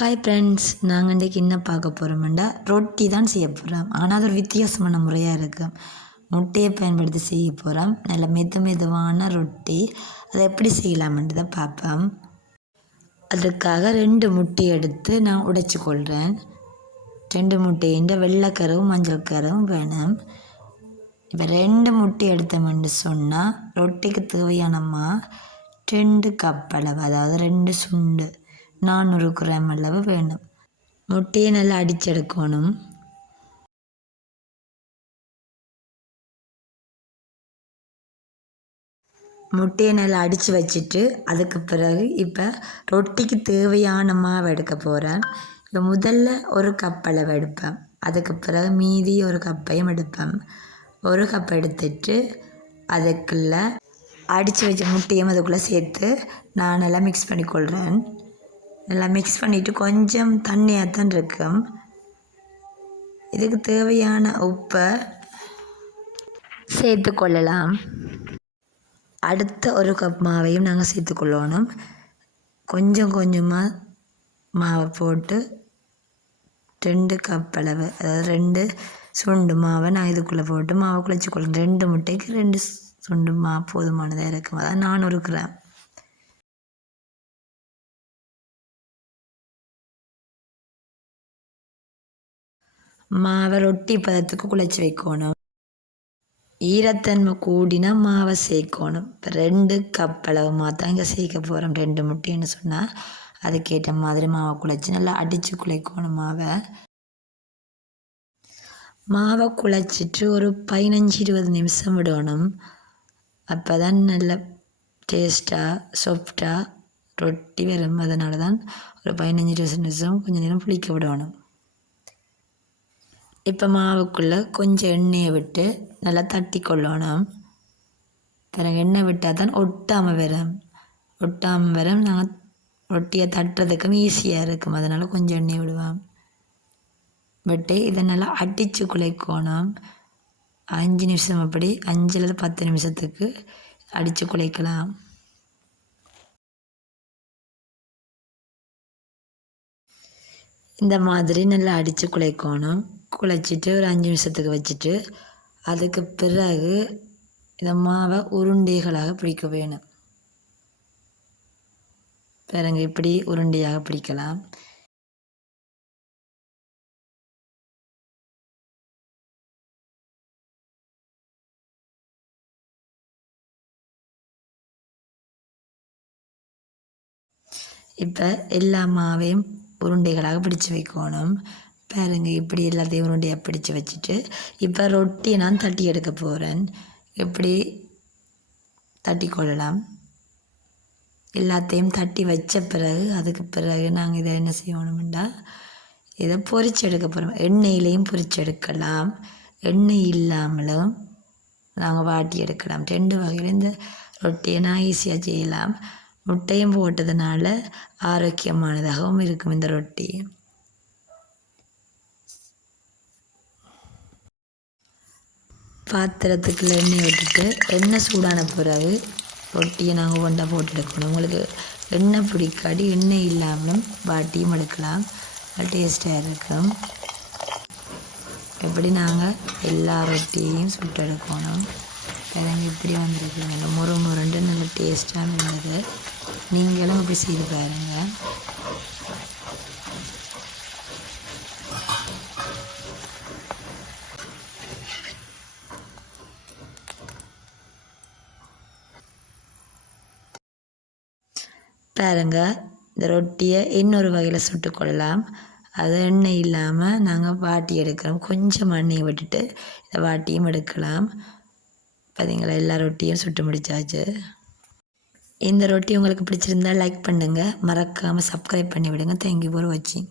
Hi friends, நாங்கள் இன்றைக்கி என்ன பார்க்க போகிறோம்னா ரொட்டி தான் செய்ய போகிறோம். ஆனால் அது ஒரு வித்தியாசமான முறையாக இருக்கும். முட்டையை பயன்படுத்தி செய்ய போகிறோம். நல்ல மெதுவான ரொட்டி. அதை எப்படி செய்யலாம்ன்றதை பார்ப்போம். அதுக்காக 2 முட்டை எடுத்து நான் உடைச்சி கொள்கிறேன். 2 முட்டையின் வெள்ளைக்கருவும் மஞ்சள் கருவும் வேணும். இப்போ 2 முட்டை எடுத்தோம்னு சொன்னால் ரொட்டிக்கு தேவையானம்மா 2 கப் அளவு, அதாவது 2 சுண்டு 400 கிராம் அளவு வேணும். முட்டையை நல்லா அடிச்செடுக்கணும். முட்டையை நல்லா அடித்து வச்சுட்டு அதுக்கு பிறகு இப்போ ரொட்டிக்கு தேவையான மாவு எடுக்க போகிறேன். இப்போ முதல்ல 1 கப் அளவு எடுப்பேன். அதுக்கு பிறகு மீதி 1 கப்பையும் எடுப்பேன். 1 கப் எடுத்துட்டு அதுக்குள்ளே அடித்து வச்ச முட்டையும் அதுக்குள்ளே சேர்த்து நான் நல்லா மிக்ஸ் பண்ணிக்கொள்கிறேன். நல்லா மிக்ஸ் பண்ணிவிட்டு கொஞ்சம் தண்ணியாக தான் இருக்கும். இதுக்கு தேவையான உப்பை சேர்த்து கொள்ளலாம். அடுத்த 1 கப் மாவையும் நாங்கள் சேர்த்துக்கொள்ளணும். கொஞ்சம் கொஞ்சமாக மாவை போட்டு 2 கப் அளவு, அதாவது 2 சுண்டு மாவை நான் இதுக்குள்ளே போட்டு மாவை குழச்சிக்கொள்ளணும். 2 முட்டைக்கு 2 சுண்டு மாவு போதுமானதாக இருக்கும். அதாவது 400 கிராம். மாவை ரொட்டி பதத்துக்கு குழச்சி வைக்கணும். ஈரத்தன்மை கூடினா மாவை சேர்க்கணும். இப்போ 2 கப் அளவு மாத்தான் இங்கே சேர்க்க போகிறோம். 2 முட்டைன்னு சொன்னால் அதுக்கேற்ற மாதிரி மாவை குழச்சி நல்லா அடித்து குழைக்கணும். மாவை குழச்சிட்டு ஒரு 15-20 நிமிஷம் விடணும். அப்போ தான் நல்ல டேஸ்ட்டாக சாஃப்டாக ரொட்டி வரும். அதனால தான் ஒரு 15-20 நிமிஷம் கொஞ்சம் நேரம் புளிக்க விடணும். இப்போ மாவுக்குள்ளே கொஞ்சம் எண்ணெயை விட்டு நல்லா தட்டி கொள்ளணும். பிறகு எண்ணெய் விட்டால் தான் ஒட்டாமல் வரும். நாங்கள் ரொட்டியை தட்டுறதுக்கும் ஈஸியாக இருக்கும். அதனால் கொஞ்சம் எண்ணெய் விடுவோம். விட்டு இதை நல்லா அடித்து குழைக்கணும். 5 நிமிஷம், அப்படி 5-10 நிமிஷத்துக்கு அடித்து குழைக்கலாம். இந்த மாதிரி நல்லா அடித்து குழைக்கணும். குழைச்சிட்டு ஒரு 5 நிமிஷத்துக்கு வச்சுட்டு அதுக்கு பிறகு இந்த மாவை உருண்டைகளாக பிடிக்க வேணும். பிறகு இப்படி உருண்டையாக பிடிக்கலாம். இப்போ எல்லா மாவையும் உருண்டைகளாக பிடிச்சி வைக்கணும். பாருங்க, இப்படி எல்லாத்தையும் உருண்டையாக பிடிச்சி வச்சுட்டு இப்போ ரொட்டியை நான் தட்டி எடுக்க போகிறேன். இப்படி தட்டி கொள்ளலாம். எல்லாத்தையும் தட்டி வச்ச பிறகு அதுக்கு பிறகு நாங்கள் இதை என்ன செய்யணும்னா இதை பொரிச்சு எடுக்க போகிறோம். எண்ணெயிலையும் பொரிச்சு எடுக்கலாம், எண்ணெய் இல்லாமலும் நாங்கள் வாட்டி எடுக்கலாம். 2 வகையில் இந்த ரொட்டியை நான் ஈஸியாக செய்யலாம். முட்டையும் போட்டதுனால ஆரோக்கியமானதாகவும் இருக்கும் இந்த ரொட்டி. பாத்திரத்துக்குள்ள எண்ணெய் விட்டுட்டு எண்ணெய் சூடான பிறகு ரொட்டியை நாங்கள் ஒன்றா போட்டு எடுக்கணும். உங்களுக்கு எண்ணெய் பிடிக்காடி எண்ணெய் இல்லாமலும் வாட்டியும் எடுக்கலாம். டேஸ்ட்டாக இருக்கும். எப்படி நாங்கள் எல்லா ரொட்டியையும் சுட்டு எடுக்கணும். அதங்க இப்படி வந்துருக்குங்க. இந்த முருண்டு நல்ல டேஸ்ட்டாக இருந்தது. நீங்களும் இப்படி செய்து பாருங்கள். பாருங்க, இந்த ரொட்டியை இன்னொரு வகையில் சுட்டுக்கொள்ளலாம். அது எண்ணெய் இல்லாமல் நாங்கள் வாட்டி எடுக்கிறோம். கொஞ்சம் எண்ணெயை விட்டுட்டு இதை வாட்டியும் எடுக்கலாம். பார்த்தீங்களா, எல்லா ரொட்டியும் சுட்டு முடிச்சாச்சு. இந்த ரொட்டி உங்களுக்கு பிடிச்சிருந்தா லைக் பண்ணுங்கள். மறக்காமல் சப்ஸ்கிரைப் பண்ணி விடுங்க. தேங்க்யூ ஃபார் வாட்சிங்.